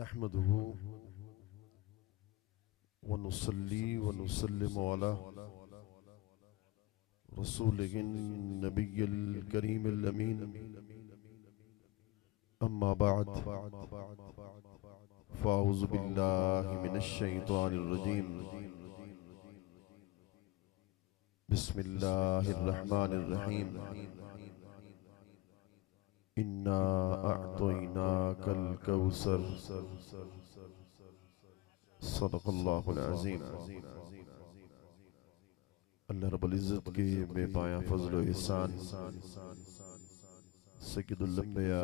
नहमदुहु व नुसल्ली व नुसल्लिमु अला रसूलिहिन नबिय्यिल करीमिल अमीन अम्मा बअद फ़अऊज़ु बिल्लाहि मिनश शैतानिर रजीम बिस्मिल्लाहिर रहमानिर रहीम इन्ना अअतैनाकल कौसर सदक़ल्लाहुल अज़ीम। अल्लाह रब्बुल इज़्ज़त के बेपाया फज़ल व एहसान सय्यदुल अंबिया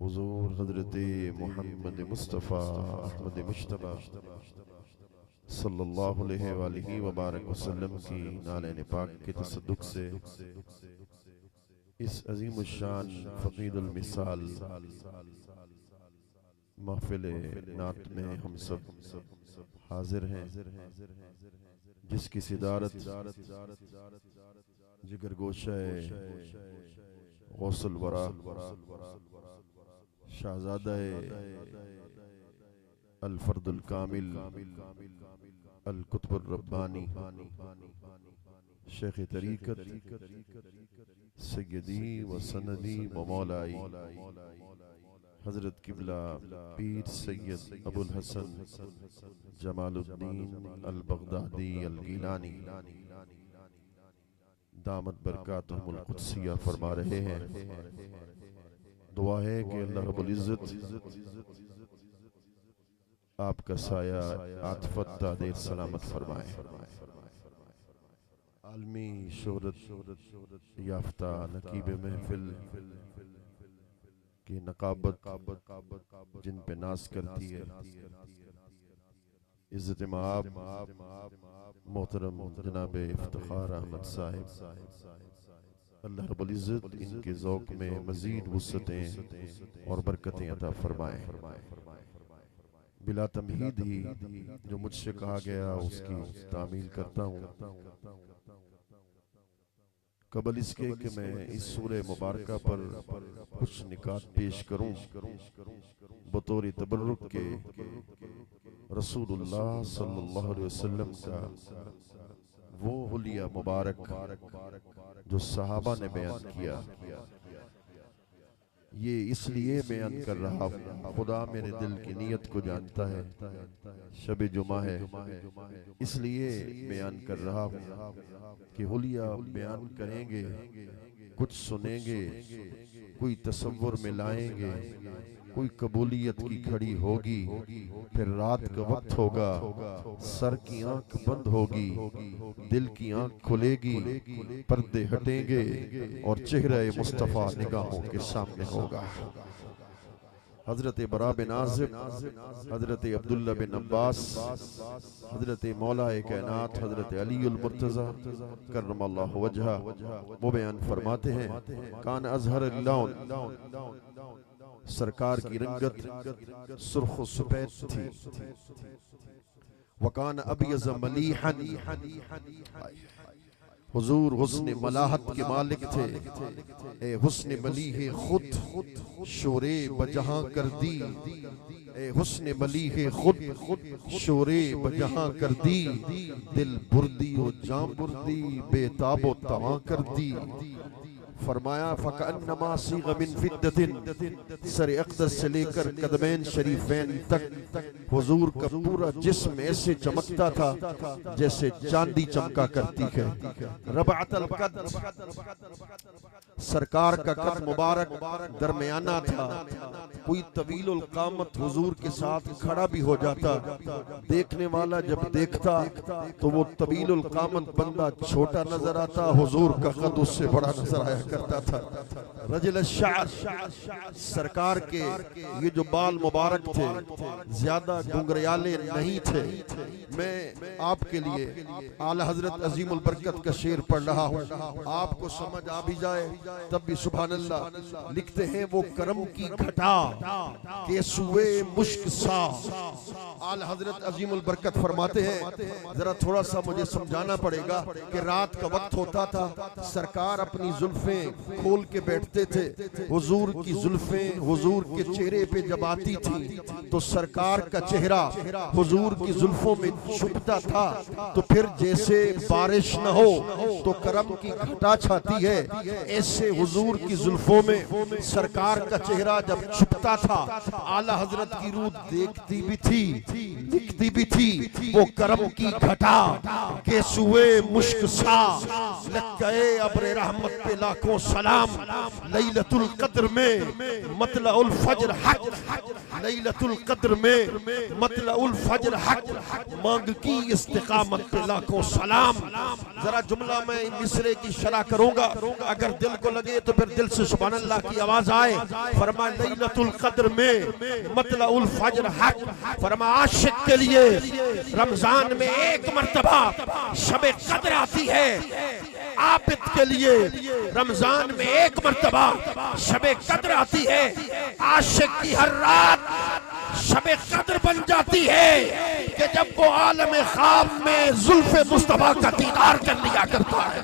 हुज़ूर हज़रत मुहम्मद मुस्तफ़ा अहमद मुज्तबा सल्लल्लाहु अलैहि व बारक वसल्लम की नाले पाक के तसद्दुक़ से इस अज़ीम शान फ़क़ीदुल मिसाल महफ़िल नात में हम सब हाजिर हैं, जिसकी सिदारत जिगर गोशाए गौसुल वरा शाहज़ादाए अल फर्दुल कामिल अल कुतुबुर रब्बानी शेख तरीक़त सय्यदी व सनदी व मौलाई हज़रत किबला पीर सैयद अबुल हसन जमालुद्दीन अल बगदादी अल गिलानी दामत बरकातुहुमुल कुद्सिया फरमा रहे हैं। दुआ है कि अल्लाह रब्बुल इज़्ज़त आपका साया आतिफ़त तादेर सलामत फरमाए। आलमी शोहरत याफ्ता नकीब महफिल की नकाबत जिन पे नाज करती है, इज़्ज़त माब मोहतरम जनाब इफ्तिखार अहमद साहिब, अल्लाह रब्बुल इज़्ज़त इनके ज़ौक़ में मज़ीद वुस्अतें और बरकतें अता फरमाए। बिला तमहीद ही जो मुझसे कहा गया उसकी तामील करता हूँ। कबल इसके कि मैं इस सूरे मुबारका पर कुछ निकात पेश करूं, बतौर तबर्रुक के रसूलुल्लाह सल्लल्लाहु अलैहि वसल्लम का वो हुलिया मुबारक जो सहाबा ने बयान किया, ये इसलिए बयान कर रहा हूं, खुदा मेरे दिल की नीयत को जानता है। शब जुमा है इसलिए बयान कर रहा हूं कि हुलिया बयान करेंगे, कुछ सुनेंगे, कोई तसव्वुर में लाएंगे, कोई कबूलियत की घड़ी होगी, फिर रात का वक्त होगा, सर की आंख बंद होगी, दिल की आंख खुलेगी, पर्दे हटेंगे और चेहरा मुस्तफा निगाहों के सामने होगा। हजरत बरा बिन आज़िब, हजरत अब्दुल्ला बिन अब्बास, हजरत मौलाए कायनात हजरत अलीउल मुर्तज़ा कर्रमल्लाहु वजहा वो बयान फरमाते हैं, कान अज़हर लौन, सरकार की रंगत सुर्ख सफेद थी, वकान अबयज़ मलीहन, हुजूर हुस्न मलाहत के मालिक थे। ए हुस्न मलीह खुद शोरे बजहां कर दी, ए हुस्न मलीह खुद शोरे बजहां कर दी, दिल बुर्दी और जां बुर्दी बेताबो तवां कर दी। फरमाया फ़कअन्नमा सीग़ मिन फिद्दतिन, सर अक़दस से लेकर कदमैन शरीफैन तक हुजूर का पूरा जिस्म ऐसे चमकता था जैसे चांदी चमका करती है। रबअतल कद, सरकार का कद मुबारक दरमियाना था, कोई तवीलुल क़ामत हुजूर के साथ खड़ा भी हो जाता, देखने वाला जब देखता तो वो तवीलुल क़ामत बंदा छोटा नजर आता, हुजूर का कद उससे बड़ा नजर आया करता था। रजल शार, सरकार के ये जो बाल मुबारक थे ज्यादा गुंगरियाले नहीं थे। मैं आपके लिए आला हजरत अजीमुल बरकत का शेर पढ़ रहा हूँ, आपको समझ आ भी जाए तब भी सुभान अल्लाह। लिखते हैं वो करम की घटा के सुए मुश्क सा। आल हजरत अजीमुल बरकत फरमाते हैं, जरा थोड़ा सा मुझे समझाना पड़ेगा कि रात का वक्त होता था, सरकार अपनी जुल्फें खोल के बैठते थे। हुजूर की जुल्फें हुजूर के चेहरे पे जब आती थी तो सरकार का चेहरा हुजूर की जुल्फों में छुपता था। तो फिर जैसे बारिश न हो तो करम की घटा छाती है, ऐसे हुजूर की जुल्फों में सरकार का चेहरा जब छुपता था, आला हजरत की रूह देखती भी थी, दिखती भी थी। वो करम की घटा के सुए मुश्क सा, लग गए अब्रे रहमत पे लाखों सलाम। लैलतुल कद्र में मतलउल फज्र हक, लैलतुल कद्र में मतलउल फज्र हक, मांग की इस्तिकामत पे लाखों सलाम। जरा जुमला मैं मिसरे की शरह करूंगा, अगर दिल को लगे तो फिर दिल से सुभान अल्लाह की आवाज आए। फरमा लैलतुल कद्र में मतलउल फज्र हक, फरमा आशिक के लिए रमजान में एक मर्तबा शबे कद्र आती है, आबिद के लिए रमजान में एक मर्तबा शबे कद्र आती है। आशिक की हर रात शबे कद्र बन जाती है कि जब वो आलम ख्वाब में जुल्फे मुस्तफा का दीदार कर लिया करता है।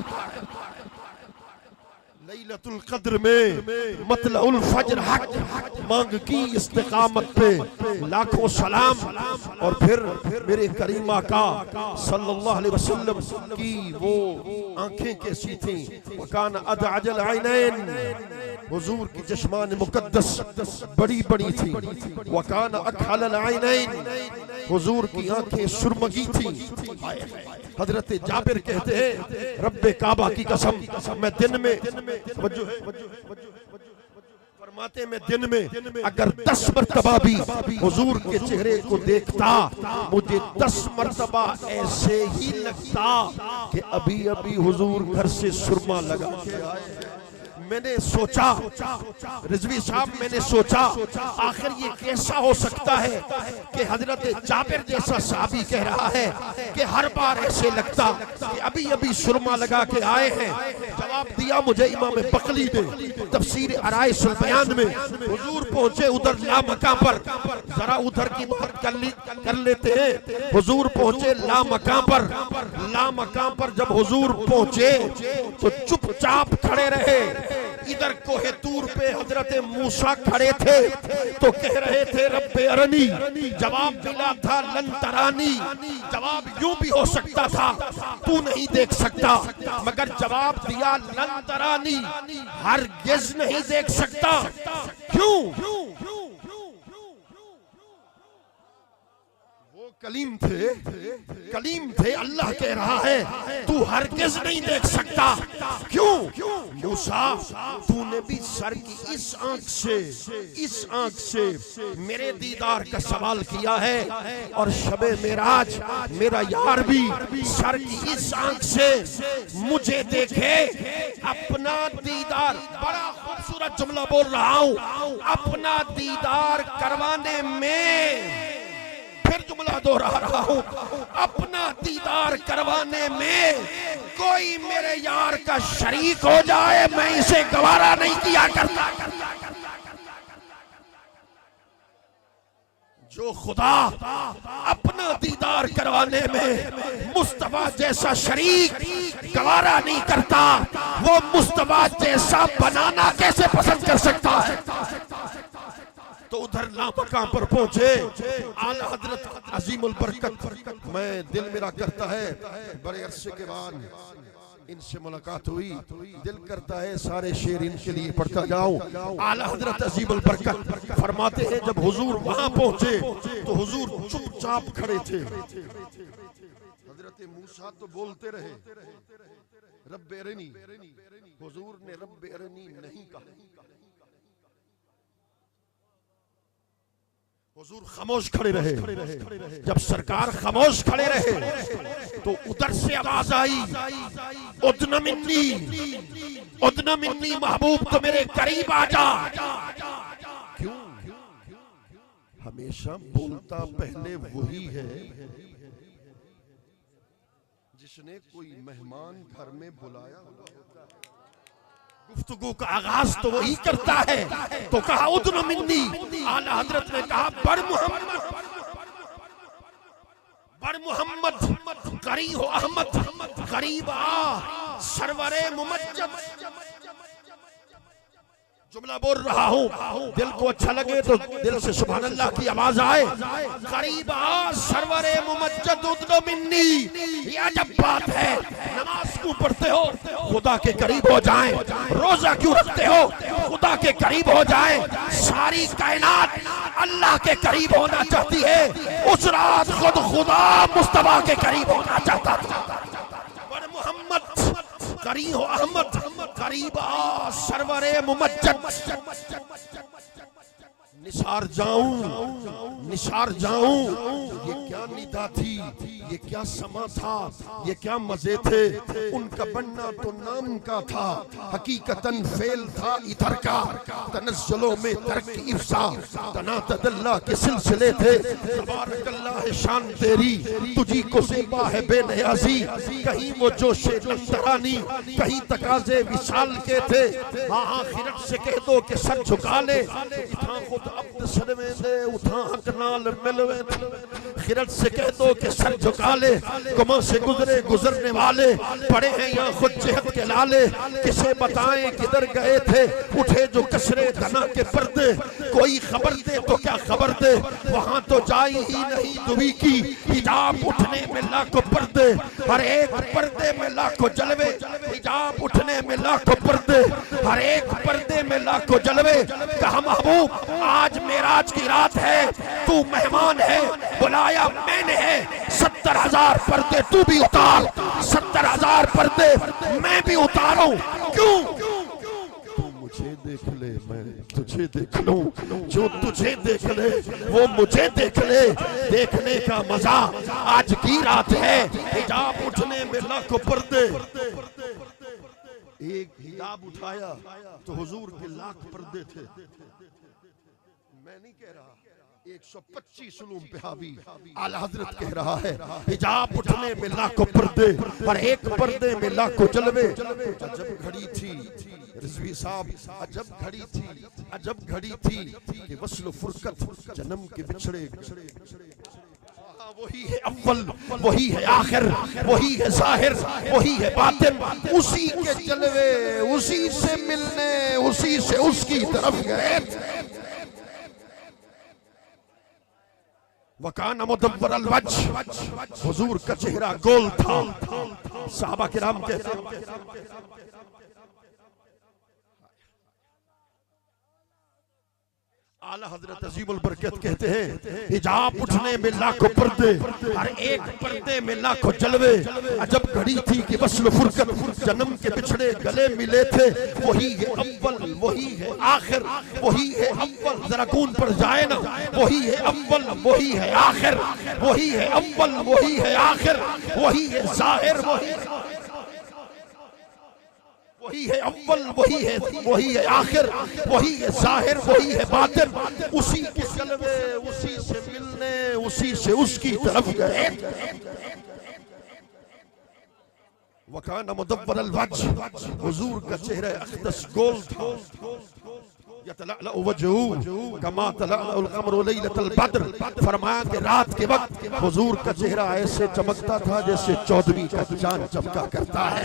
लैलतुल कद्र में मतलउल फज्र हक, मांग की इस्तिकामत पे लाखों सलाम। और फिर मेरे करीमा का सल्लल्लाहु अलैहि वसल्लम की वो आंखें कैसी थी, वकान अदअजल ऐनैन, हुजूर की चश्मान मुकद्दस बड़ी बड़ी थी। वकान अकहल ऐनैन, हुजूर की आंखें सुरमगी थी। हजरत जाबिर कहते हैं, रब्बे काबा की कसम, मैं दिन में फरमाते में दिन में अगर 10 मर्तबा भी हुजूर के चेहरे को देखता, मुझे 10 मर्तबा ऐसे ही लगता कि अभी अभी हुजूर घर से सुरमा लगा के आए। मैंने सोचा, रिजवी साहब मैंने सोचा, आखिर ये कैसा हो सकता है कि हजरत जाबिर जैसा साहबी कह रहा है कि हर बार ऐसे लगता कि अभी अभी सुरमा लगा के आए हैं। जवाब दिया मुझे इमाम बकली ने तफसीर अराइसुल बयान में। हुजूर पहुंचे उधर ला मकाम पर, जरा उधर की बात कर लेते हैं। हुजूर पहुंचे ला मकाम पर, ला मकाम पर जब हुजूर पहुंचे तो चुपचाप खड़े रहे। इधर कोहे तूर पे हजरत मूसा खड़े थे तो कह रहे थे रब्बे अरनी, जवाब मिला था लन तरानी। जवाब यूं भी हो सकता था तू नहीं देख सकता, मगर जवाब दिया लन तरानी, हरगिज़ नहीं देख सकता। क्यों? कलीम थे, अल्लाह कह रहा है तू हरगिज़ नहीं देख सकता। क्यों? मूसा, तूने भी सर की इस आंख से मेरे दीदार का सवाल किया है, और शबे मेराज मेरा यार भी सर की इस आंख से मुझे देखे। अपना दीदार, बड़ा खूबसूरत जुमला बोल रहा हूं, अपना दीदार करवाने में, फिर जुमला दोहरा रहा हूं, अपना दीदार करवाने में कोई मेरे यार का शरीक हो जाए, मैं इसे गवारा नहीं किया करता। जो खुदा अपना दीदार करवाने में मुस्तफा जैसा शरीक गवारा नहीं करता, वो मुस्तफा जैसा बनाना कैसे पसंद कर सकता है? तो उधर लामकाम पर पहुंचे आला हजरत अजीमुल बरकत। मैं दिल मेरा करता है बड़े अरसे के बाद इनसे मुलाकात हुई, दिल करता है सारे शेर इनके लिए पढ़ता जाऊं। आला हजरत अजीमुल बरकत फरमाते हैं जब हुजूर वहां पहुंचे तो हुजूर चुपचाप खड़े थे। हजरत मूसा तो बोलते रहे रब्बे अरनी, हुजूर ने रब्बे अरनी नहीं कहा। हुजूर खामोश खड़े रहे। जब सरकार खामोश खड़े रहे तो उधर से आवाज आई, उदना मिन्नी महबूब तो मेरे करीब आ जा। क्यों? हमेशा बोलता पहले वही है जिसने कोई मेहमान घर में बुलाया होता है। गुफ्तगू का आगाज तो वही करता है। तो कहा उदनु मिन्नी, आला हजरत ने कहा बड़ मोहम्मद करी हो अहमद, करीब आ सरवरे मुमज्जद। जुमला बोल रहा हूँ, दिल को अच्छा लगे तो दिल से सुभान अल्लाह की आवाज आए। करीब आ सरवरे मुमज्जद उदनु मिन्नी। ये अजब बात है, नमाज क्यों पढ़ते हो? खुदा के करीब हो जाएं। रोजा क्यों रखते हो? खुदा के करीब हो जाएं। सारी कायनात अल्लाह के करीब होना चाहती है। उस रात खुद खुदा मुस्तफा के करीब होना चाहता था। बड़ मोहम्मद करी हो अहमद, करीब आ सरवरे मुमज्जद। निसार जाऊं, निसार जाऊं। ये क्या निदा थी, ये क्या समा था, ये क्या मजे थे। उनका बनना तो नाम का था, हकीकतन फेल था इधर का। तनज़्ज़ुलों में तर्क इफ्सा, तनातदल्ला के सिलसिले थे। तबारकल्लाह शान तेरी, तुझी को सेबा है बेनियाज़ी। कहीं वो जोशे लंतरानी, कहीं तकाजे विशाल के थे। हाँ हाँ खिरत से कह दो कि सर झुका ले। खुद अब्द सदमे दे उठा हक नाल मिलवे। खिरत से कह दो कि सर झुका ले। गुमा से गुजरे गुजरने वाले पड़े हैं यहाँ खुद जहत के लाले। किसे बताएं किधर गए थे, उठे जो कसरे दना के पर्दे। कोई खबर दे तो क्या खबर दे, वहां तो जाई ही नहीं दुबी की। हिजाब उठने में लाखों पर्दे, हर एक पर्दे में लाखों जलवे। हिजाब उठने में लाखों पर्दे, हर एक पर्दे में लाखों जलवे। कहा महबूब आज मेराज की रात है, तू मेहमान है, बुलाया मैंने है। 70,000 पर्दे तू भी उतार, 70,000 पर्दे मैं भी उतारूं। क्यों? तू मुझे देख ले, मैं तुझे देख लूं। जो तुझे देख ले वो मुझे देख ले। देखने का मजा आज की रात है। हिजाब उठने में लाखों पर्दे। एक हिजाब उठाया तो हुजूर के लाख पर्दे थे। मैं नहीं कह रहा, 125 उलूम पे हावी आला हजरत कह रहा है। हिजाब उठने में लाखों पर्दे, और एक पर्दे में लाखों जलवे। अजब घड़ी थी रिजवी साहब, अजब घड़ी थी, अजब घड़ी थी कि वस्ल फुरकत जन्म के बिछड़े। वही है अव्वल, वही है आखिर, वही है जाहिर, वही है बातिन। उसी के जलवे, उसी से मिलने, उसी से उसकी तरफ गए। वकान मुदव्वर अलवज्ह, हुजूर का चेहरा गोल था। सहाबा किराम कहते हैं आला हजरत अजीमुल बरकत कहते हैं हिजाब उठने में लाखों पर्दे, हर एक पर्दे में लाखों जलवे। अजब घड़ी थी कि वस्ल फुरकत जन्म के बिछड़े गले मिले थे। वही है अव्वल, वही है आखिर, वही है अव्वल। जरा कून पर जाए ना। वही है अव्वल, वही है आखिर, वही है अव्वल, वही है आखिर, वही है जाहिर, वही है अव्वल, वही है आखिर, वही है जाहिर, वही है बातिन। उसी के जलवे, उसी से मिलने, उसी से उसकी तरफ गए। वकान मुदव्वर अलवज्ह, हुजूर का चेहरा अखदस गोल था। यतलअलअ वजहू कमा तलअलअल क़मरु लैलतल बद्र। फरमाया कि रात के वक्त हुजूर का चेहरा ऐसे चमकता था जैसे 14वीं का चांद चमका करता है।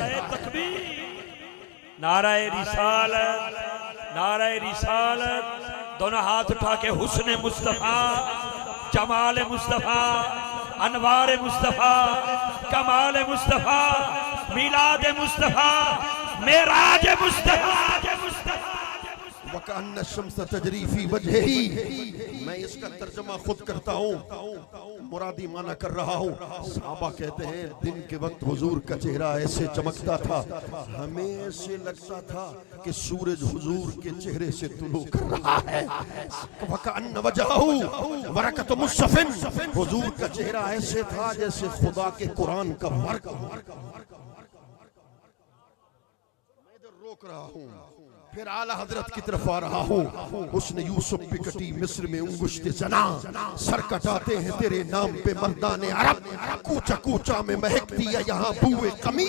नाराए रिसालत, नाराए रिसालत। दोनों हाथ उठा के हुस्न मुस्तफा, जमाल मुस्तफा, अनवार मुस्तफा, कमाल मुस्तफा, मिलाद मुस्तफा, मेराज मुस्तफा। वकान्न शम्स तजरी फी वजही। मैं इसका तर्जुमा खुद करता हूँ, मुरादी माना कर रहा हूँ। सहाबा कहते हैं दिन के वक्त हुजूर का चेहरा ऐसे चमकता था, हमें ऐसे लगता था कि सूरज हुजूर के चेहरे से तुलू कर रहा है। वकान्न वजहू वरकत मुसफ़िन। हुजूर का चेहरा ऐसे था जैसे खुदा के कुरान का वर्क। मैं इधर रोक रहा हूँ, फिर आला हजरत की तरफ आ रहा हूँ। उसने यूसुफ भी कटी मिस्र में उंगुश्ते जना। सर कटाते हैं तेरे नाम पे मर्दाने अरब। कूचा कूचा में महकती है यहाँ बूए कमी।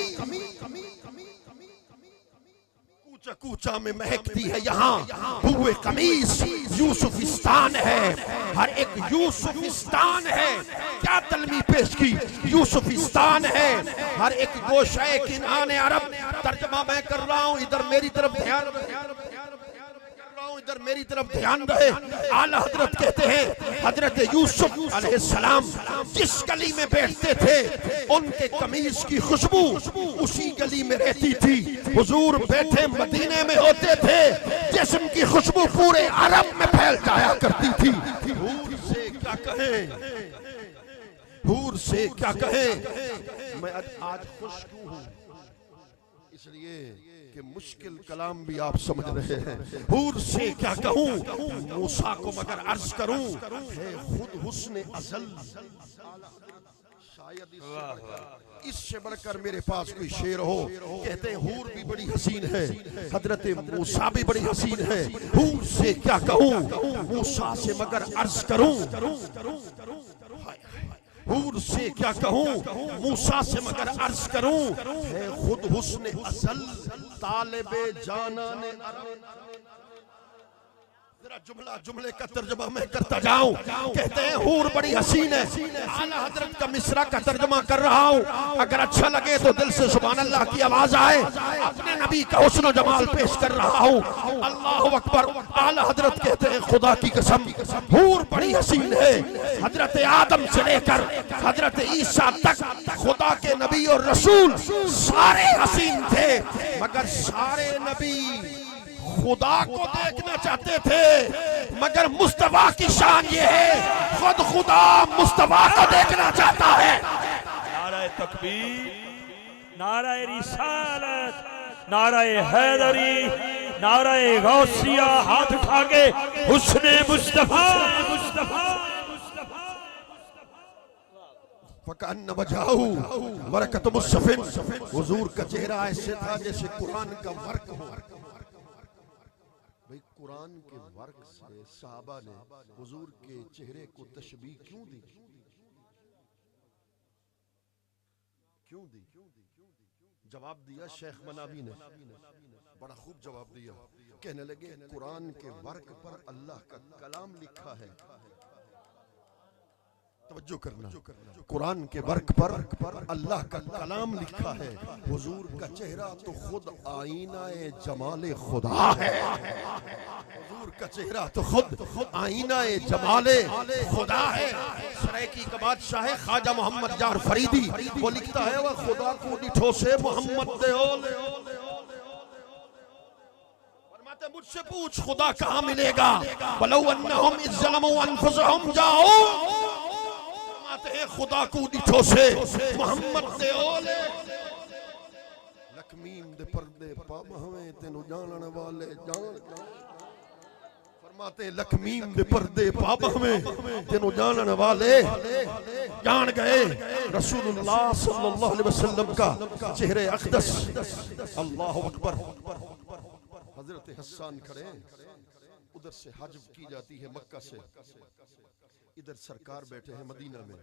कूचा कूचा में महकती है यहाँ बुए कमीज यूसुफिस्तान है, हर एक यूसुफिस्तान है। क्या तलमी पेश की, यूसुफिस्तान है, हर एक गोशाए किनाने अरब। तर्जमा मैं कर रहा हूँ, इधर मेरी तरफ ध्यान इधर मेरी तरफ ध्यान रहे। आला हजरत कहते हैं हजरत यूसुफ अलैहिस्सलाम जिस गली में बैठते थे उनके कमीज की खुशबू उसी गली में रहती थी। हुजूर बैठे मदीने में होते थे, जिस्म की खुशबू पूरे अरब में फैल जाया करती थी। हूर से क्या कहें, हूर से क्या कहें। मैं आज खुश क्यों हूँ, इसलिए कि मुश्किल कलाम भी आप समझ रहे हैं। हूर से क्या कहूँ, मूसा को मगर अर्ज करूं, है खुद हुस्न अज़ल। शायद इससे बढ़कर मेरे पास कोई शेर हो। कहते हैं हूर भी बड़ी हसीन है, हजरत मूसा भी बड़ी हसीन है। हूर से क्या कहूँ, मूसा से मगर अर्ज करूं, हूर से क्या कहूँ, मूसा से मगर अर्ज करूं, है खुद हुस्न अज़ल तालिबे जानाने अरब। जुमला जुमले का तर्जमा मैं करता जाऊं। कहते हैं हूर बड़ी हसीन है। आला हजरत का मिसरा का तर्जमा कर रहा हूं, अगर अच्छा लगे तो दिल से सुभान अल्लाह की आवाज आए। अपने नबी का हुस्न जमाल पेश कर रहा हूं। अल्लाहु अकबर। आला हजरत कहते हैं खुदा की कसम हूर बड़ी हसीन है। हजरत आदम से लेकर हजरत ईसा तक खुदा के नबी और रसूल सारे हसीन थे, मगर सारे नबी खुदा को देखना चाहते थे, मगर मुस्तफा की शान ये है खुद खुदा मुस्तफा को देखना चाहता है। नाराए तकबीर, नाराए रिसालत, नाराए हैदरी, नाराए गौसिया। हाथ उठा के हुस्ने मुस्तफा मुस्तफा फकान बजाऊ वरकत मुसफिन। हुजूर का चेहरा ऐसे था जैसे कुरान का वर्क हो। कुरान के वर्क से सहाबा ने हुजूर के चेहरे को तशबीह क्यों दी, क्यों दी? जवाब दिया शेख मनावी ने, बड़ा खूब जवाब दिया। कहने लगे कुरान के वर्क पर अल्लाह का कलाम लिखा है। तवज्जो करना, कुरान के वर्क पर अल्लाह का कलाम लिखा है। हुजूर का चेहरा तो खुद आईना ए जमाले खुदा है। हुजूर का चेहरा तो खुद आईना ए जमाले खुदा है। सरायकी का बादशाह है ख्वाजा मोहम्मद जार फरीदी, वो लिखता है वह खुदा को डिठो से मोहम्मद दे ओले। मुझसे पूछ खुदा कहाँ मिलेगा, वलौ अन्नहुम इज़्ज़लमू अनफुसहुम जाओ। खुदा को डिठो से मोहम्मद दे ओले। लखमीम दे पर्दे पाप हमें तेनु जानने वाले जान। फरमाते लखमीम दे पर्दे पाप हमें तेनु जानने वाले जान गए। रसूलुल्लाह सल्लल्लाहु अलैहि वसल्लम का चेहरे अक़दस। अल्लाहु अकबर। हजरत हसन खड़े, उधर से हज की जाती है मक्का से, इधर सरकार बैठे हैं मदीना में।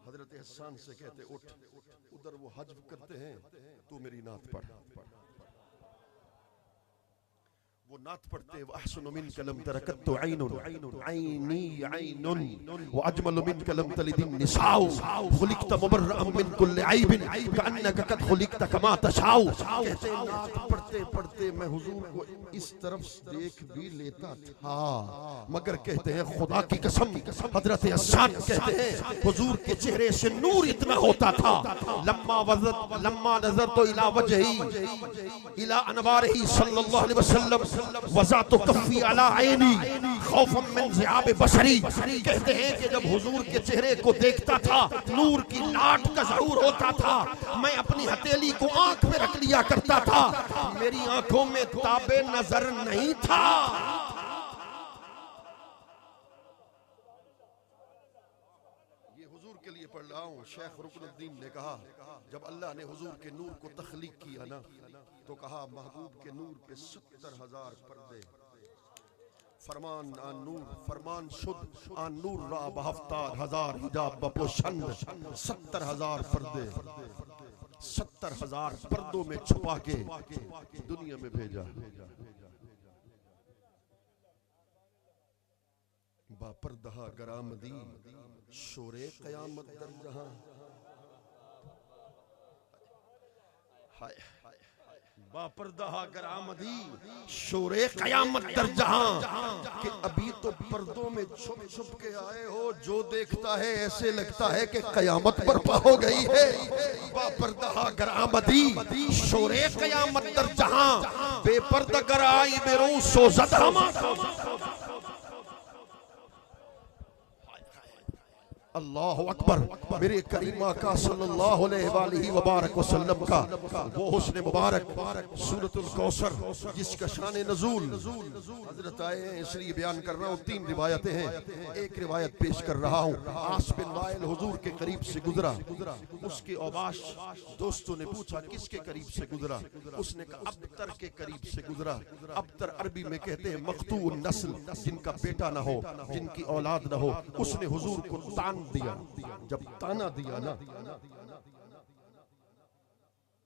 हजरत हसन से कहते उठ, उधर वो हज करते हैं, तू मेरी नात पढ़। वो नात पढ़ते व अहसनु मिन कलम तरकत्तु ऐनुन ऐनी ऐनुन व अजमलु मिन कलम तलिदिन निसाउ खुलिकत मुबर्रअम मिन कुल्लि ऐबिन कअन्नका कद खुलिकत कमा तशाउ। कहते नात पढ़ते पढ़ते मैं हुजूर को इस तरफ देख भी लेता था, मगर कहते हैं खुदा की कसम हजरत हसन कहते हैं हुजूर के चेहरे से नूर इतना होता था। लम्मा नजर तो इला वजही इला अनवारिही सल्लल्लाहु अलैहि वसल्लम वज़ातु कफ़ी अला ऐनी खौफम मिन ज़िआब बसरी। कहते हैं कि जब हुजूर के चेहरे को देखता था नूर की लाट का ज़हूर होता था। मैं अपनी हथेली को आंख में रख लिया करता था, मेरी आंखों में ताबे नजर नहीं था। ये हुजूर के लिए पढ़ रहा हूँ। शेख रुकनुद्दीन ने कहा जब अल्लाह ने हुजूर के नूर को तख्लीक किया ना, तो कहा महबूब के नूर पे 70,000 पर्दे। फरमान आन नूर फरमान शुद्ध आन नूर रा बहफ्तार हजार हिजाब बपोशंद 70,000 पर्दे। 70,000 पर्दों में छुपा के दुनिया में भेजा। बापर्दहा गरामदी शोरे कयामत दर जहां। हाय बापर्दहा गरामदी शोरे कयामत दर जहां। कि अभी तो पर्दों में छुप छुप के आए हो, जो देखता है ऐसे लगता है कि कयामत बर्पा हो गई है। बापर्दहा गरामदी शोरे कयामत दर जहां। बेपर्दा गराई बेरू सोजत हमा। अल्लाहु अकबर। मेरे करीम आका सल्लल्लाहु अलैहि वसल्लम का वो हुस्न मुबारक सूरतुल कौसर जिसका शान नज़ूल हजरत आए हैं, इसलिए बयान कर रहा हूँ। 3 रिवायतें हैं, एक रिवायत पेश कर रहा हूँ। आस बिन वाइल हुजूर के करीब से गुजरा। उसके औबाश दोस्तों ने पूछा किसके करीब से गुजरा? उसने कहा अबतर के करीब से गुजरा। अबतर अरबी में कहते हैं मखतून नस्ल, जिनका बेटा ना हो, जिनकी औलाद ना हो। उसने हुजूर को तान दिया। जब ताना दिया ना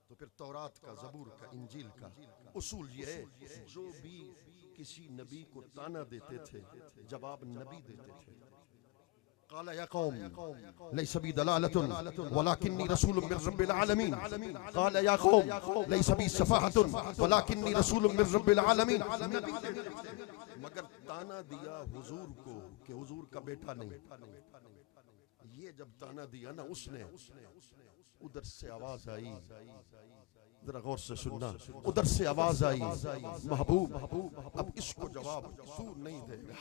तो फिर तौरात का, ज़बूर का, इंजील का उसूल ये है, जो भी किसी नबी को ताना देते थे जवाब नबी देते थे। काला या कौम लैसा बी दलालतुन वलाकिन्नी रसूलुम मिन रब्बिल आलमीन। काला या कौम लैसा बी सफाहतुन वलाकिन्नी रसूलुम मिन रब्बिल आलमीन। मगर ताना दिया हुजूर को कि हुजूर का बेटा नहीं। ये जब ताना दिया ना उसने, उधर से आवाज आई, जरा गौर से सुनना, उधर से आवाज आई महबूब अब इसको जवाब तू नहीं देगा,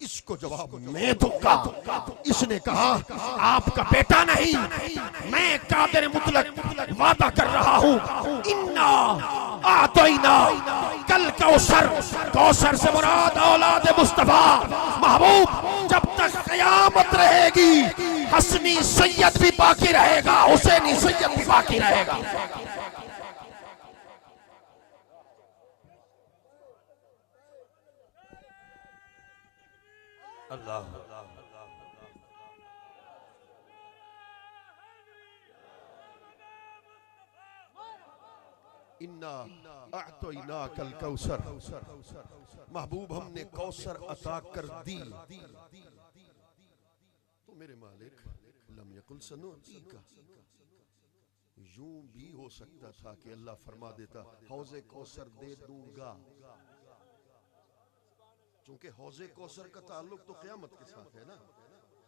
इसको जवाब मैं दूंगा। इसने कहा आपका बेटा नहीं, मैं कादिर मुतलक वादा कर रहा हूँ। इन्ना आतोइना कल कौसर। कौसर से मुराद औलाद मुस्तफा महबूब। जब तक कयामत रहेगी हसनी सैयद भी बाकी रहेगा, हुसैनी सैयद भी बाकी रहेगा। अल्लाह इन्ना अअतोइना कल कौसर। महबूब हमने कौसर अता कर दी तो मेरे मालिक लम यकुल सनुतीका। यूं भी हो सकता था कि अल्लाह फरमा देता हौज़े कौसर दे दूंगा, क्योंकि हौज़े कौसर का ताल्लुक तो क़यामत के साथ है ना।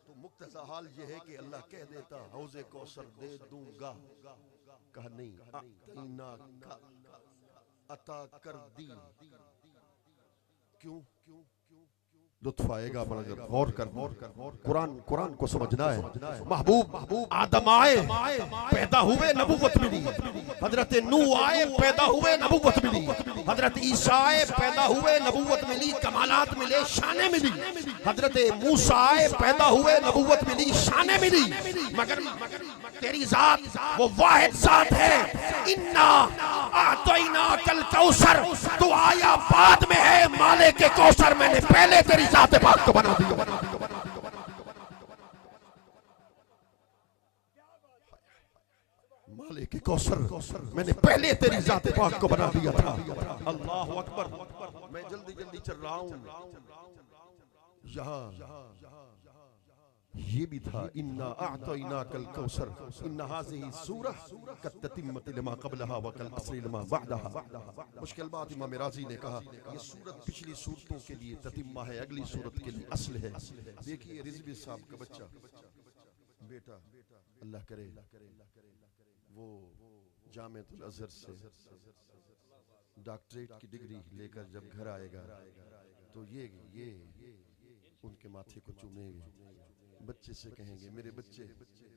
तो मुक्तज़ा हाल ये है कि अल्लाह कह देता हौज़े कौसर दे दूंगा। कहा नहीं, अअतीना का अता कर दी। क्यों? लुत्फ आएगा मगर गौर कर। कुरान को समझना है। महबूब आदम आए पैदा हुए नबूवत मिली, हजरत नूह आए पैदा हुए नबूवत मिली, हजरत ईसा आए पैदा हुए नबूवत मिली, कमालात मिले, शाने मिली। हजरत मूसा आए पैदा हुए नबूवत मिली, शाने मिली। मगर तेरी जात वो वाहिद जात है। इन्ना आतोइना कल कौसर। तू आया बाद में है, माले के कौसर मैंने पहले तेरी जात पाक को बना दिया। माले के कौसर मैंने पहले तेरी जात पाक को बना दिया था। अल्लाह अकबर। मैं जल्दी जल्दी चल रहा हूँ। यहाँ ये भी था इन्ना अअतैना कल कौसर इन्ना हाज़िही सूरह कत्ततिम्मत लिमा क़ब्लहा व कल अस्रि लिमा बअदहा। मुश्किल बात इमाम राज़ी ने कहा ये सूरत पिछली सूरतों के लिए ततिम्मा है, अगली सूरत के लिए असल है। देखिए रिज़वी साहब का बच्चा बेटा अल्लाह करे वो जामिअतुल अज़हर से डॉक्टरेट की डिग्री लेकर जब घर आएगा तो ये उनके माथे को चूमेंगे, बच्चे से कहेंगे मेरे बच्चे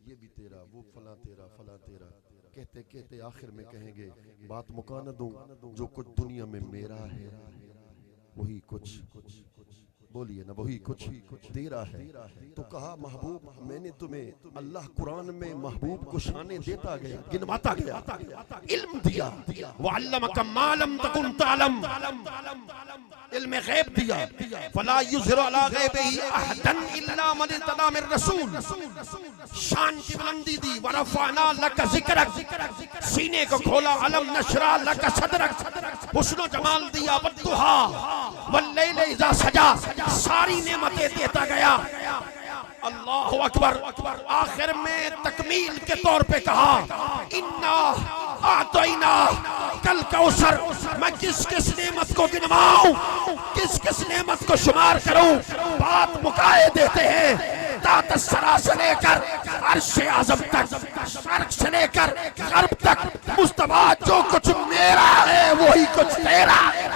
ये भी तेरा, वो फला तेरा, फला तेरा। कहते कहते आखिर में कहेंगे बात मुकाना दूं, जो कुछ दुनिया में मेरा है वही कुछ बोलिए ना, वही कुछ दे रहा है। तो कहा महबूब मैंने तुम्हें, अल्लाह कुरान में महबूब को शाने देता गया, गिनवाता गया, इल्म दिया, वअल्लमका मा लम तकुन तअलम, इल्म गैब दिया, फला युज़हिरु अला गैबिही अहदन इल्ला मन इर्तदा मिर रसूल, शान की बुलंदी दी, वरफ़अना लका ज़िक्रक, सीने को खोला, अलम नशरा लका सदरक, हुस्न जमाल दिया, वद्दुहा वल्लैल इज़ा सजा, सारी नेमतें देता गया। अल्लाहु अकबर। आखिर में तकमील के तौर पे कहा इन्ना आतैना कल कौसर। मैं किस किस नेमत को गिनवाऊं, किस किस नेमत को शुमार करूं? बात मुकाए देते हैं तात सरा से लेकर अर्श आज़म तक, शर्क से लेकर गर्ब तक, मुस्तफा जो कुछ मेरा है वही कुछ तेरा है।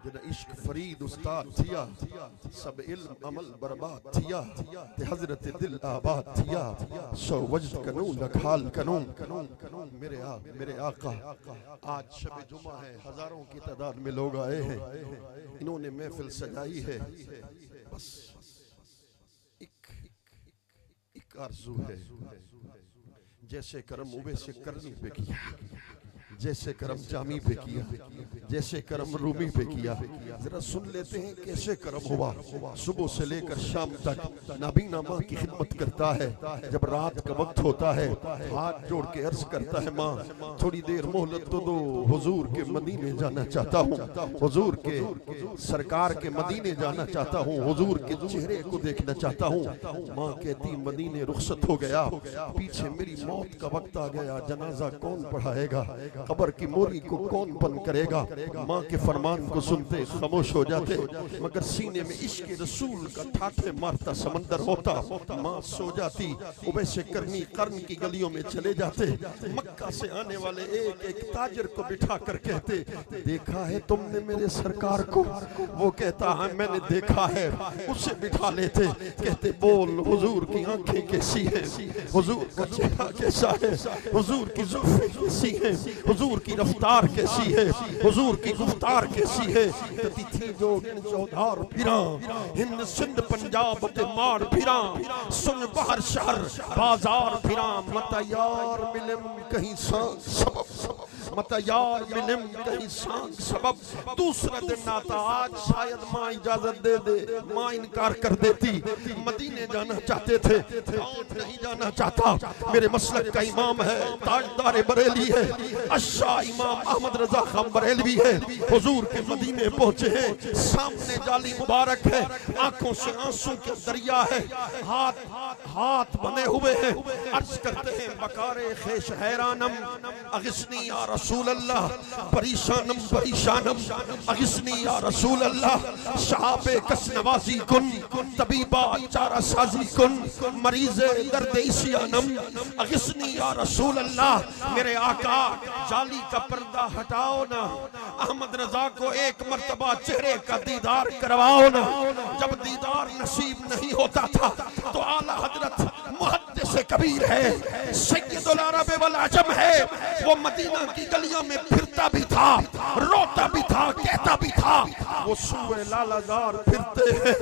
जिन्हें इश्क फरीद उस्ताद थिया, सब इल्म अमल बर्बाद थिया, ते हजरत दिल आबाद थिया, सो वजद कनू लखाल कनू। मेरे आका, आज शब जुमा है, हजारों की तादाद में लोग आए हैं, इन्होंने महफिल सजाई है। बस एक आरज़ू है, जैसे करम उबे से करनी पे किया, जैसे करम जामी पे किया, जैसे करम रूमी पे किया। जरा सुन लेते हैं कैसे करम हुआ। सुबह से लेकर शाम तक नाबीना माँ की खिदमत करता है। जब रात का वक्त होता है हाथ जोड़ के अर्ज करता है, माँ थोड़ी देर मोहलत तो दो, हुजूर के मदीने जाना चाहता हूँ, हुजूर के सरकार के मदीने जाना चाहता हूँ, हुजूर के चेहरे को देखना चाहता हूँ। माँ कहती मदीने रुखसत हो गया, पीछे मेरी मौत का वक्त आ गया, जनाजा कौन पढ़ाएगा, कब्र की मोरी को कौन बंद करेगा। माँ के फरमान को सुनते खामोश हो जाते, मगर सीने में इश्क रसूल का ठाठे मारता समंदर होता। माँ सो जाती, उवैसे करनी कर्न की गलियों में चले जाते। मक्का से आने वाले एक एक ताजर को बिठा कर कहते, देखा है तुमने मेरे सरकार को? वो कहता है मैंने देखा है। उसे बिठा लेते, कहते बोल हुजूर की आंखें कैसी है, हुजूर का चेहरा कैसा है, हुजूर की जुल्फें कैसी है, हुजूर की रफ्तार कैसी है, हुजूर की गुफ्तार कैसी है। कती थी जो चौधार फिरा, हिंद सिंध पंजाब ते मार फिरा, सुन बाहर शहर बाजार फिरा, मत यार मिलम कहीं सबब, मत यार मिलम कहीं सबब। दूसरा दिन आता, आज शायद माँ इजाजत दे दे, माँ इनकार कर देती। मदीने जाना चाहते थे, कौन नहीं जाना चाहता। मेरे मसलक का इमाम है, ताजदार बरेली है, अशा इमाम अहमद रजा खान बरेलवी है। हुजूर के मदीने पहुंचे हैं, सामने जाली मुबारक है, आंखों से आंसू के दरिया है, हाथ बने हुए हैं। अर्ज करते हैं बकारे खेश हैरानम अगिस्नी या रसूल अल्लाह, परेशानम परेशानम अगिस्नी या रसूल अल्लाह। शहाबे कस नवाजी कुन, तबीबा चारा साजी कुन, मरीज़े दर्द इसियानम अगिस्नी या रसूल अल्लाह। मेरे आका जाली का पर्दा हटाओ ना, अहमद रजा को एक मर्तबा चेहरे का दीदार करवाओ ना। जब दीदार नसीब नहीं होता था तो आला हजरत मुहद्दिस कबीर है, सैयदुल अरब वल अजम है, वो मदीना की गलियों में फिरता भी था, रोता भी था, कहता भी था। वो सूए लालाजार फिरते हैं,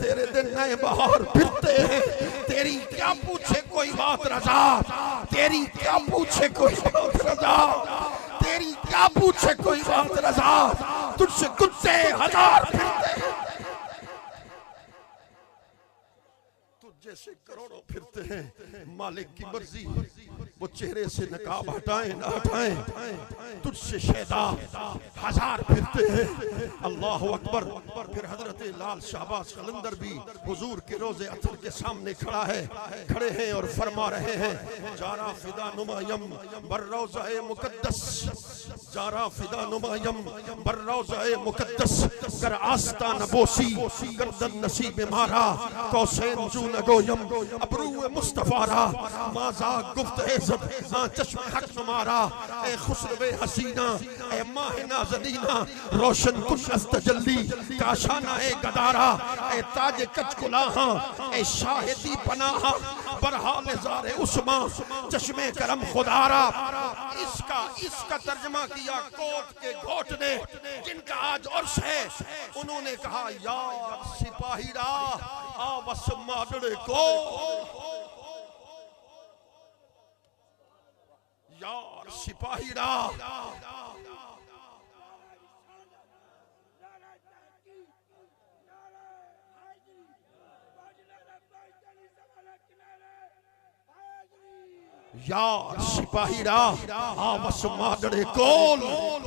तेरे दिन नए बहार फिरते हैं, तेरी क्या पूछे कोई बात रजा, तेरी क्या पूछे कोई बात रजा, तेरी क्या पूछे कोई बात रजा, तुझसे कुत्ते हजार फिरते हैं, तुझ जैसे करोड़ों फिरते हैं। मालिक की मर्जी, वो चेहरे से नकाब हटाएं ना हटाएं, तुझसे शैदा हजार फिरते हैं। अल्लाह अकबर। फिर हजरत लाल शाहबाज कलंदर भी हुजूर के रोजे अतर के सामने खड़े हैं और फरमा रहे हैं, जारा फिदा नुमायम बर रोज़ा मुकद्दस, जारा फिदा नुमायम बर्रोज़े मुकद्दस कर आस्ता नबोसी गर्दन नसीब मारा कौसैन जू नगोयम अबरू मुस्तफारा माजा गुफ्त इज़्ज़त हाँ चश्म हक नुमारा ए खुस्रवे हसीना ए माह नाज़नीना रोशन कुन अस्तजल्ली काशाना ए गदारा ए ताज कचकुलाहा ए शाहिदी पनाहा बरहाल ज़ारे उस्मा चश्मे करम खुदारा। इसका तर्जमा किया कोट के घोट ने जिनका आज उर्स है। उन्होंने कहा यार सिपाहीरा आवस मादड़े को, यार सिपाहीरा यार सिपाहीरा आवस मादड़े कोल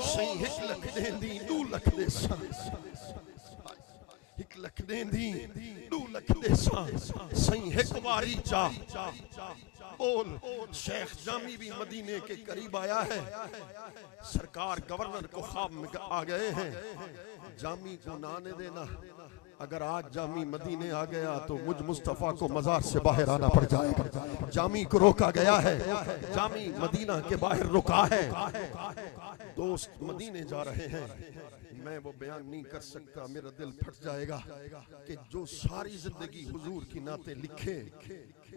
सही हिक लख देंदी 2 लख दे सा हिक लख देंदी 2 लख दे सा सही हिक वारी चा बोल। शेख जामी भी मदीने के करीब आया है। सरकार गवर्नर को ख्वाब में आ गए हैं, जामी को ना आने देना। अगर आज जामी मदीने आ गया तो मुझ मुस्तफा को मजार से बाहर आना पड़ जाएगा। जामी को रोका गया है, जामी मदीना के बाहर रुका है। दोस्त मदीने जा रहे हैं, मैं वो बयान नहीं कर सकता, मेरा दिल फट जाएगा कि जो सारी जिंदगी हुजूर की नाते लिखे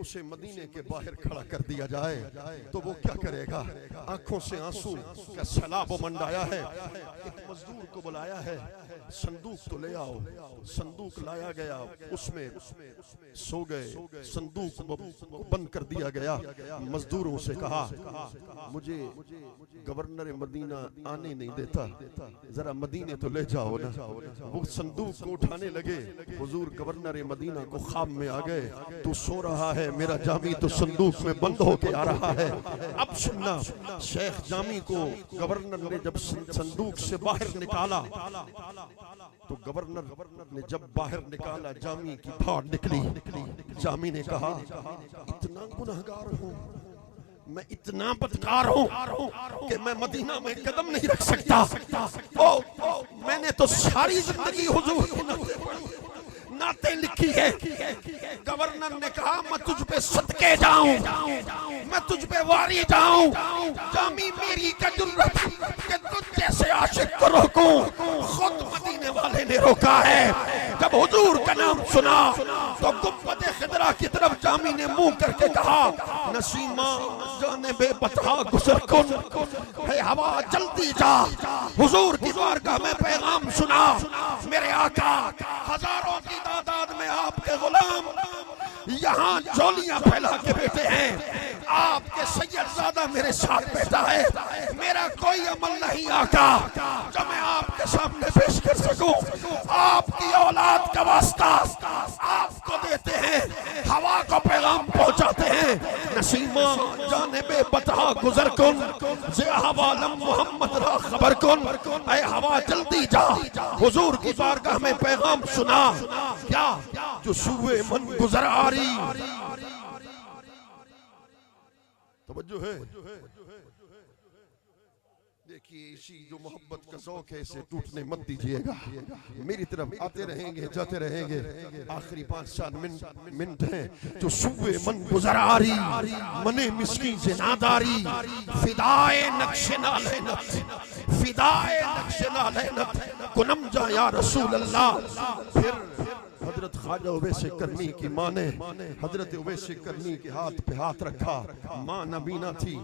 उसे मदीने के बाहर खड़ा कर दिया जाए तो वो क्या करेगा। आंखों से आंसू का सैलाब मंडाया है। एक मजदूर को बुलाया है, संदूक तो ले आओ। संदूक लाया गया, उसमें सो गए। संदूक बंद कर दिया गया। मजदूरों से कहा मुझे गवर्नर मदीना आने नहीं देता, जरा मदीने तो ले जाओ ना। वो संदूक को उठाने लगे। हुजूर गवर्नर मदीना को ख्वाब में आ गए, तू सो रहा है, मेरा जामी तो संदूक में बंद होके आ रहा है। अब सुनना, शेख जामी को गवर्नर ने जब संदूक से बाहर निकाला तो गवर्नर ने जब बाहर निकाला जामी की फाड़ निकली। जामी ने कहा इतना गुनहगार हूँ, मैं इतना बदकार हूँ कि मैं मदीना में कदम नहीं रख सकता। मैंने तो सारी जिंदगी हुजूर के नाते लिखी है। गवर्नर ने कहा मैं तुझ पे सदके जाऊं, मैं तुझ पे वारी जाऊं। जामी मेरी क्या जरूरत कि तुझ जैसे आशिक को रोकूं, खुद मदीने वाले ने रोका है। जब हुजूर का नाम सुना तो गुंबद खिदरा की तरफ जामी ने मुंह करके कहा नसीमा जाने बेबता गुजर कुन है हवा जल्दी जा। हुजूर की बारगाह में पैगाम सुना, मेरे आका हजारों की तादाद में आपके गुलाम यहाँ झोलियां फैला के बैठे हैं। आपके सैयदजादा मेरे साथ बैठा है, मेरा कोई अमल नहीं आका जो मैं आपके सामने पेश कर सकूं। आपकी औलाद का वास्ता आपको देते हैं, हवा को पैगाम पहुंचाते हैं। नसीमा जाने बेबता गुजर कुन जे हवा लम मोहम्मद रा खबर कुन, ऐ हवा जल्दी जा। हुजूर की बारगाह में पैगाम सुना, क्या जो सुबह मन गुजर आ रही। तवज्जो है, देखिए इसी जो मोहब्बत का शौक है इसे टूटने मत दीजिएगा। मेरी तरफ आते रहेंगे जाते रहेंगे। आखिरी 5-7 मिनट हैं। जो सुबह मन गुजर आ रही, मने मिस्कीन से नादारी, फिदाए नक्शे नालेनत, फिदाए नक्शे नालेनत कुनम जा या रसूल अल्लाह। फिर हजरत ख्वाजा उवैस करनी की माँ ने हजरत उवैस करनी के हाथ पे हाथ रखा। माँ नबीना थी,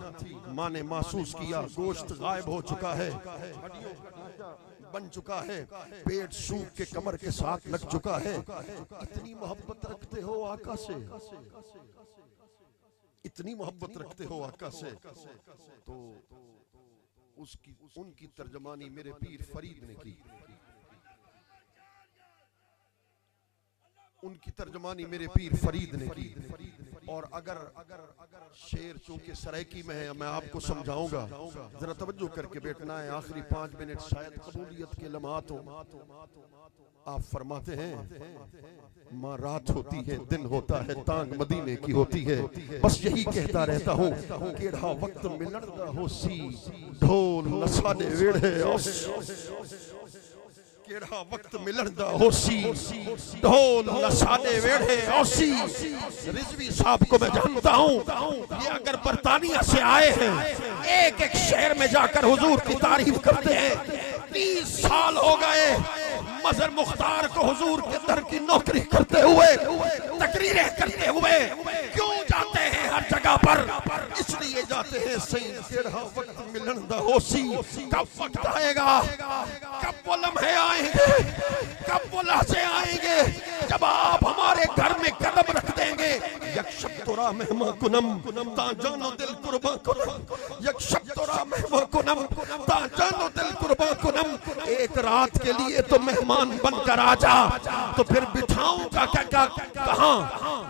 माँ ने महसूस किया गोश्त गायब हो चुका है, बन चुका है, पेट सूख के कमर के साथ लग चुका है। इतनी मोहब्बत रखते हो आका से, इतनी मोहब्बत रखते हो आका से, तो उनकी तर्जमानी मेरे पीर फरीद ने की। उनकी तर्जमानी मेरे पीर फरीद ने की। और अगर शेर चूंकि सरायकी में है, मैं आपको समझाऊंगा, जरा तवज्जो करके बैठना है। आखिरी 5 मिनट शायद कबूलियत के लम्हात हो। आप फरमाते हैं माँ रात होती है दिन होता है तांग मदीने की होती है, बस यही कहता रहता हूँ केड़ा वक्त मिलदा होसी ढोल नसाने वेड़े केड़ा वक्त मिलदा होसी ढोल नसाने वेड़े औसी। रिजवी साहब को मैं जानता हूँ, ये अगर बरतानिया से आए हैं, एक एक शहर में जाकर हुजूर की तारीफ करते हैं। 30 साल हो गए मजहर मुख्तार को हुजूर के दर की नौकरी करते हुए, तकरीरें करते हुए। क्यों जाते हैं हर जगह पर? इसलिए जाते हैं सही केड़ा वक्त मिलन दा होसी। कब वक्त आएगा, कब वो लम्हे आएंगे, कब वो लहज़े आएंगे जब आप हमारे घर में कदम रख देंगे। यक्षब तोरा मेहमा कुनम ता जानो दिल कुर्बा कुनम, यक्षब तोरा मेहमा कुनम ता जानो दिल कुर्बा कुनम। एक रात के लिए तो मेहमान बनकर आ जा, तो फिर बिठाऊंगा कहाँ?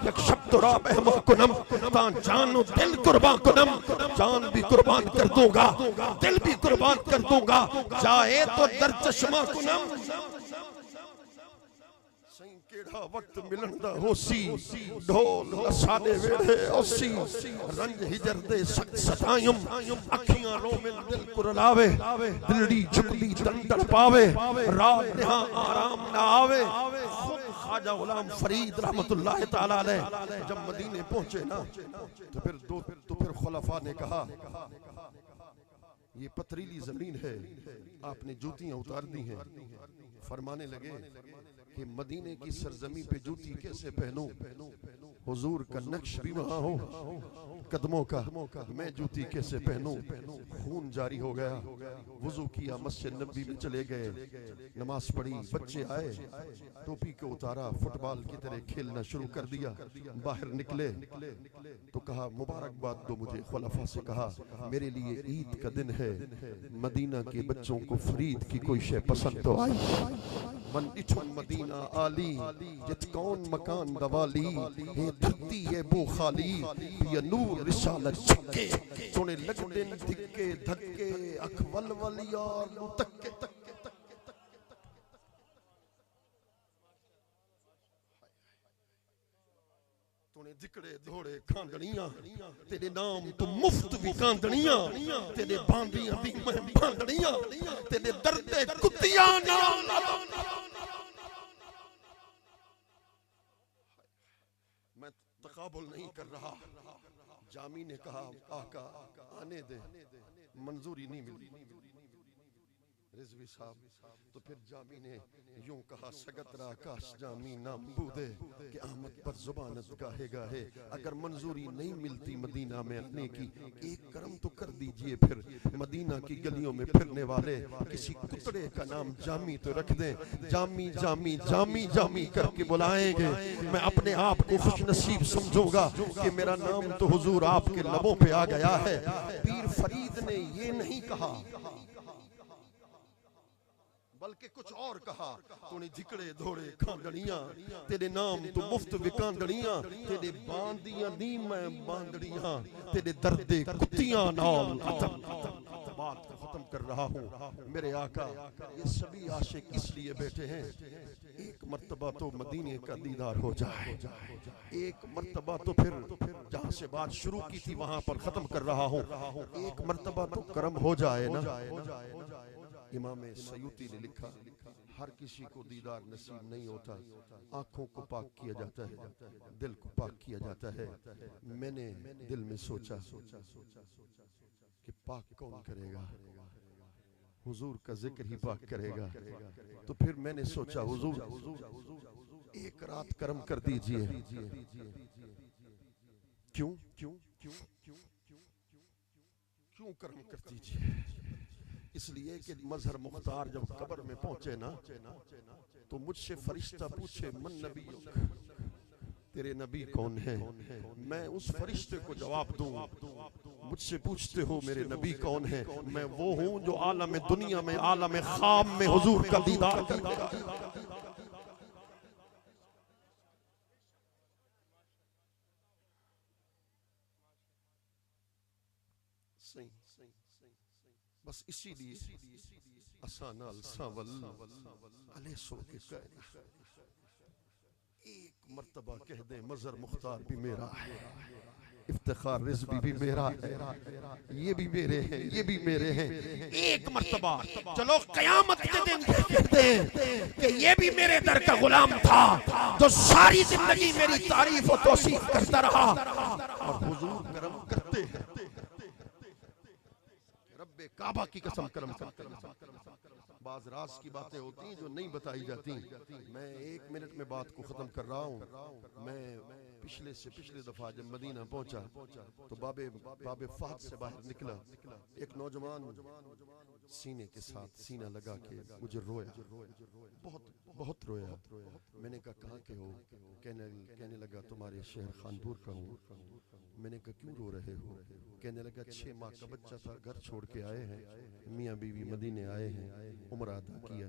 यक्षब तोरा मेहमा कुनम ता जानो दिल कुर्बा कुनम। जान भी कुर्बान कर दूंगा, दिल भी कुर्बान कर दूंगा, चाहे तो दर चश्मा कुनम। केड़ा वक्त मिलन दा होसी ढोल नसाने वेड़े औसी। रंज हिजर दे सख्त सतायुम अखियां रोमिन दिल कुरलावे, दिलड़ी झुकदी दंदड़ पावे, रात यहाँ आराम ना आवे। खुद ख्वाजा गुलाम फरीद रहमतुल्लाह ताला अलैह जब मदीने पहुंचे ना, तो फिर खुलफा ने कहा ये पथरीली जमीन है, आपने जूतियां उतार दी हैं। फरमाने लगे कि मदीने की सरजमी पे जूती कैसे पहनूं? हुजूर का नक्श भी वहां हो कदमों का, मैं जूती कैसे पहनूं? खून जारी हो गया, वुजू किया, मस्जिद नबी में चले गए, नमाज पढ़ी, बच्चे आए, टोपी को उतारा, फुटबॉल की तरह खेलना शुरू कर दिया। बाहर निकले तो कहा मुबारकबाद दो मुझे। खुलफा से कहा मेरे लिए ईद का दिन है, मदीना के बच्चों को फरीद की कोई शय पसंद तो आई। मन इठुन मदीना आली जित कौन मकान दवाली, हे धरती है बो खाली ये नूर रिसालत छक्के। सोने लगदे धिक्के धक्के अख वल वल यार नु तक्के तक्के। तूने दिकड़े धोड़े खांदड़ियां तेरे नाम तो मुफ्त भी कांदड़ियां, तेरे बांदियां दी मैं बांदड़ियां, तेरे दर्दे कुत्तियां नाम। मैं तकाबुल नहीं कर रहा। जामी ने कहा आका आने दे, मंजूरी नहीं मिली। रिजवी साहब तो फिर जामी ने यूं कहा सगतरा काश जामी नाम बूदे कि आमद पर जुबानत गाहे गाहे। अगर मंजूरी नहीं मिलती मदीना में आने की, एक करम तो कर दीजिए, फिर मदीना की गलियों में फिरने वाले किसी कुतड़े का नाम जामी तो रख दें। जामी जामी जामी जामी करके बुलाएंगे, मैं अपने आप को खुशनसीब समझूंगा कि मेरा नाम तो हुजूर आपके लबों पे आ गया है। पीर फरीद ने ये नहीं कहा बल्कि कुछ और कहा, तूने जिकड़े धोड़े खांदड़ियां तेरे नाम तो मुफ्त विकांदड़ियां, तेरे बांदियां दी मैं बांदड़ियां, तेरे दर्दे कुत्तियां नाल। बात खत्म कर रहा हूँ मेरे आका। ये सभी आशिक इसलिए बैठे हैं एक मर्तबा तो मदीने का दीदार हो जाए, एक मर्तबा तो फिर जहाँ से बात शुरू की थी वहां पर खत्म कर रहा हूँ, एक मर्तबा तो करम हो जाए ना। इमाम सयूती ने लिखा हर किसी को दीदार नसीब नहीं होता, आंखों को पाक किया जाता है, दिल को पाक किया जाता है। मैंने दिल में सोचा कि पाक कौन करेगा? हुजूर का जिक्र ही पाक करेगा। तो फिर मैंने सोचा हुजूर एक रात करम कर दीजिए। क्यों क्यों क्यों क्यों क्यों करम कर दीजिए? इसलिए कि मजहर मुख्तार जब कब्र में पहुंचे ना, तो मुझसे फरिश्ता पूछे मन नबी, तेरे नबी कौन है? मैं उस फरिश्ते को जवाब दूं, मुझसे पूछते हो मेरे नबी कौन है? मैं वो हूं जो आलम दुनिया में आलम खाम में हुजूर का दीदार करेगा। सही बस इसीलिए असानाल सावल अले सो के कहना एक मर्तबा कह दे मजर मुख्तार भी मेरा है, इफ्तिखार रिज़वी भी मेरा है, ये भी मेरे हैं, ये भी मेरे हैं। एक मर्तबा चलो क़यामत के दिन कह दे कि ये भी मेरे दर का गुलाम था जो सारी जिंदगी मेरी तारीफ और तौसीफ करता रहा। और हुजूर करम करते हैं, रब्बे काबा की कसम करम करते हैं। बाज राज की बातें होती हैं जो नहीं बताई जाती। मैं 1 मिनट में बात को खत्म कर रहा हूँ। मैं पिछले दफा जब मदीना पहुंचा तो बाबे फात से बाहर निकला, एक नौजवान सीने के साथ सीना लगा के मुझे रोया, बहुत रोया। मैंने कहा कहाँ के हो? कहने लगा तुम्हारे शहर खानपुर का हूँ। मैंने कहा क्यों रो रहे हो? कहने लगा 6 माह का बच्चा था, घर छोड़ के आए हैं, मियाँ बीवी मदीने आए हैं, उम्र अदा किया।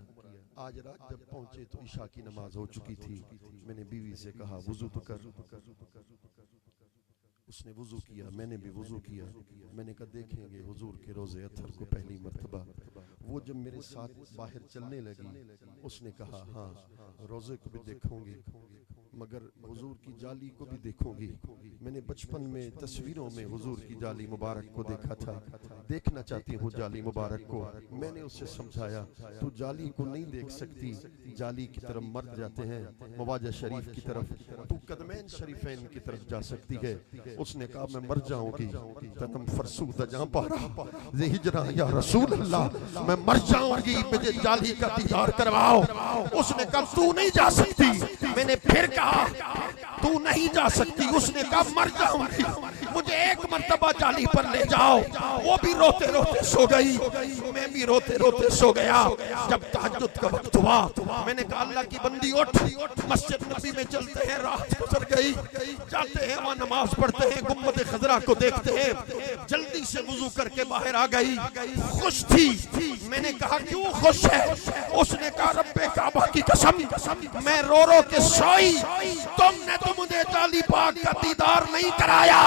आज रात जब पहुंचे तो ईशा की नमाज हो चुकी थी। मैंने बीवी से कहा वुजू तो कर। उसने वुजू किया, मैंने भी वुजू किया। मैंने कहा देखेंगे हुजूर के रोज़े अत्हर को पहली मर्तबा। वो जब मेरे साथ बाहर चलने लगी उसने कहा हाँ रोज़े को भी देखूंगी मगर हुजूर की जाली को भी देखूंगी। मैंने बचपन में तस्वीरों में हुजूर की जाली मुबारक को देखा था, देखना चाहती हूँ जाली मुबारक को। मैंने उससे समझाया तू जाली को नहीं देख सकती, जाली की तरफ मर जाते हैं, मवाजा शरीफ की तरफ, तू कदमैन शरीफैन की तरफ जा सकती है। उसने कहा मैं मर जाऊंगी, तनम फरसूद जहां पारा हिजरा या रसूल अल्लाह, मैं मर जाऊंगी, मुझे जाली का दीदार करवाओ। उसने कहा तू नहीं जा सकती। मैंने फिर कहा तू नहीं जा सकती। उसने कहा मर जाऊंगी, मुझे एक मर्तबा जाली पर ले जाओ। वो भी रोते रोते सो गई, मैं भी रोते रोते सो गया। जब तहज्जुद का वक्त हुआ मैंने कहा अल्लाह की बंदी उठ, मस्जिद नबी में चलते हैं। रात गुजर गई, जाते हैं वहाँ नमाज पढ़ते हैं, गुम्बद खजरा को देखते हैं। जल्दी से वुजू करके बाहर आ गई, खुश थी। मैंने कहा क्यों खुश है? उसने कहा रब्बे काबा की कसम मैं रो रो के सोई, तुमने तो मुझे जाली पाक का दीदार नहीं कराया।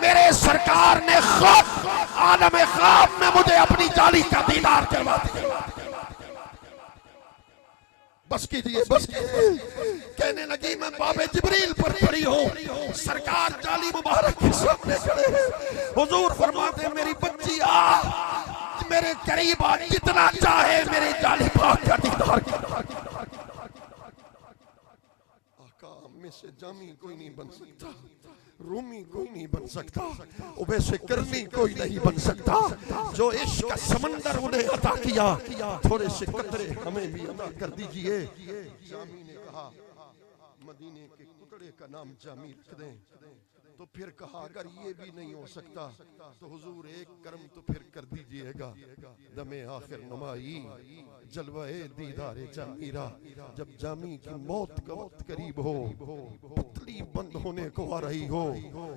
मेरे सरकार ने खुद आलम ख्वाब में मुझे अपनी जाली का दीदार करवा दिया। बस कीजिए, बस कीजिए। कहने लगी मैं बाबे जिब्रील पर खड़ी हूँ, सरकार जाली मुबारक के सामने खड़े हैं। हुजूर फरमाते मेरी बच्ची आ, मेरे करीब आ, जितना चाहे मेरे जाली पाक का दीदार कर। आका में से जामी कोई नहीं बन सकता, रूमी कोई नहीं बन सकता, वैसे करनी कोई नहीं बन सकता। जो इश्क का समंदर उन्हें अता किया, थोड़े से कतरे हमें भी अता कर दीजिए। जामी ने कहा मदीने के कुतड़े का नाम जामी रख दें। तो फिर कहा अगर ये भी नहीं हो सकता तो हुजूर एक कर्म तो फिर कर दीजिएगा। दमे आखिर नुमाई जलवाए दीदारे जामीरा, जब जामी की मौत का वक्त करीब हो, पुतली बंद होने को आ रही हो,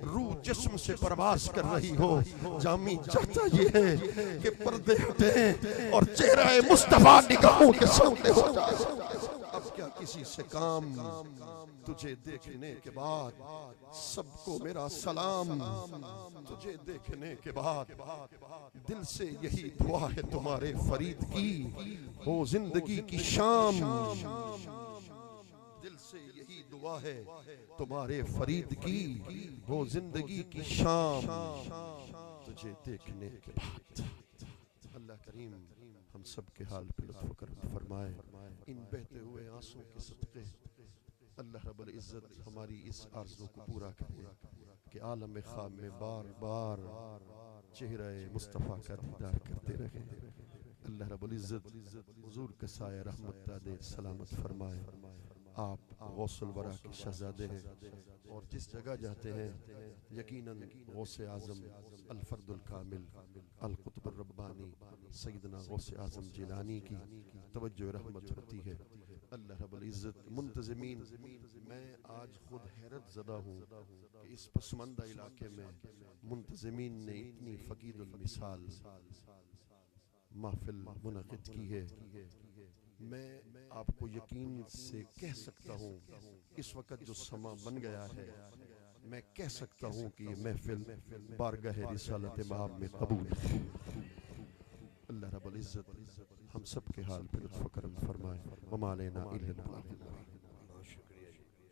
रूह जिस्म से परवास कर रही हो, जामी चाहता ये है कि पर्दे हटे और चेहरा मुस्तफा निगाहों के सामने हो जाए। अब क्या किसी से काम, तुझे देखने के बाद सबको मेरा सलाम, तुझे देखने के बाद दिल से यही दुआ है तुम्हारे फरीद की, हो जिंदगी की शाम। दिल से यही दुआ है तुम्हारे फरीद की, हो जिंदगी की शाम, तुझे देखने के बाद। अल्लाह करीम हम सब के हाल पे लुत्फ करम फरमाए। इन बहते हुए आंसुओं के सदक़े अल्लाह रब्बुल इज़्ज़त हमारी इस आरज़ू को पूरा करे कि आलम ख्वाब में बार बार चेहरा मुस्तफ़ा का दीदार करते रहे। अल्लाह रब्बुल इज़्ज़त हुज़ूर के साए रहमत दे सलामत फरमाए। आप गौसुल वरा के शहज़ादे हैं और जिस जगह जाते हैं यकीनन गौसे आज़म अल फर्दुल कामिल अल कुतुब रब्बानी सैयदना गौसे आज़म जिलानी की तवज्जो रहमत होती है। अल्लाह रब्बुल इज़्ज़त मुंतज़िमीन, मैं आज खुद हैरत ज़दा हूँ कि इस पसमंदा इलाके में मुंतज़िमीन ने इतनी फ़कीदुल मिसाल महफिल मुनक़िद की है। मैं आपको यकीन से कह सकता हूँ इस वक्त जो समा बन गया है मैं कह सकता हूँ कि ये महफिल बारगाह रिसालत महब में कबूल है। अल्लाह रब्बुल इज्जत हम सब के हाल पे लुत्फ करम फरमाए। वमा अलैना इल्लल बलाग।